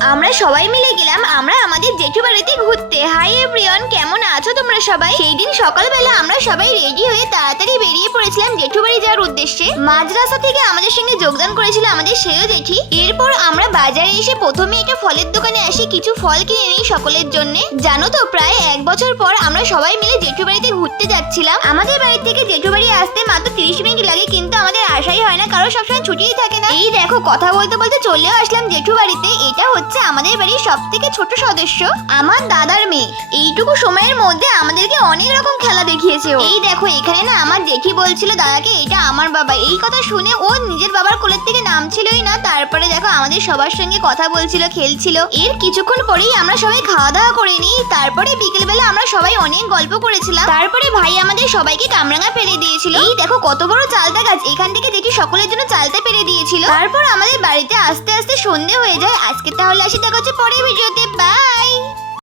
আমরা সবাই মিলে গেলাম আমরা আমাদের জেঠু বাড়িতে ঘুরতে। হাই এভরিওয়ান, কেমন আছো তোমরা সবাই? সেই দিন সকালবেলা আমরা সবাই রেডি হয়ে তাড়াতাড়ি বেরিয়ে পড়েছিলাম জেঠু বাড়ি যাওয়ার উদ্দেশ্যে। মাঝ রাস্তা থেকে আমাদের সঙ্গে যোগদান করেছিল আমাদের সেও জেঠি। এরপর আমরা বাজারে এসে প্রথমে একটা ফলের দোকানে আসি কিছু ফল কিনে নিই সকলের জন্য। জানো তো, প্রায় 1 বছর পর আমরা সবাই মিলে জেঠু বাড়িতে ঘুরতে যাচ্ছিলাম। আমাদের বাড়ি থেকে জেঠু বাড়ি আসতে মাত্র 30 মিনিট লাগে, কিন্তু আমাদের আশাই হয় না, কারণ সবসময় ছুটিই থাকে না। এই দেখো, কথা বলতে বলতে চলেও আসলাম জেঠু বাড়িতে। এটা হচ্ছে আমাদের বাড়ির সবথেকে ছোট সদস্য, আমার দাদার মেয়ে। এইটুকু সময়ের মধ্যে আমাদেরকে অনেক রকম খেলা দেখিয়েছে ও। এই দেখো, এখানে না আমার জেঠি বলছিল দাদাকে এটা আমার বাবা। এই কথা শুনে ও নিজের বাবার কোলের থেকে নামছিলই না। তারপরে দেখো আমাদের সবার সঙ্গে কথা বলছিল, খেলছিল। এর কিছুক্ষণ পরেই আমরা সবাই খাওয়া দাওয়া করে নিই। তারপরে বিকেলবেলা আমরা সবাই অনেক গল্প করেছিলাম। তারপরে ভাই আমাদের সবাইকে কামরাঙা ফেলে দিয়েছিল। এই দেখো কত বড় চালতা গাছ, এখান থেকে জেঠি সকলের জন্য চালতা পেরে দিয়েছিল। তারপর আমাদের বাড়িতে আস্তে আস্তে সন্ধে হয়ে যায়। আজকে তাহলে আসি, দেখা হচ্ছে পরের ভিডিওতে। বাই।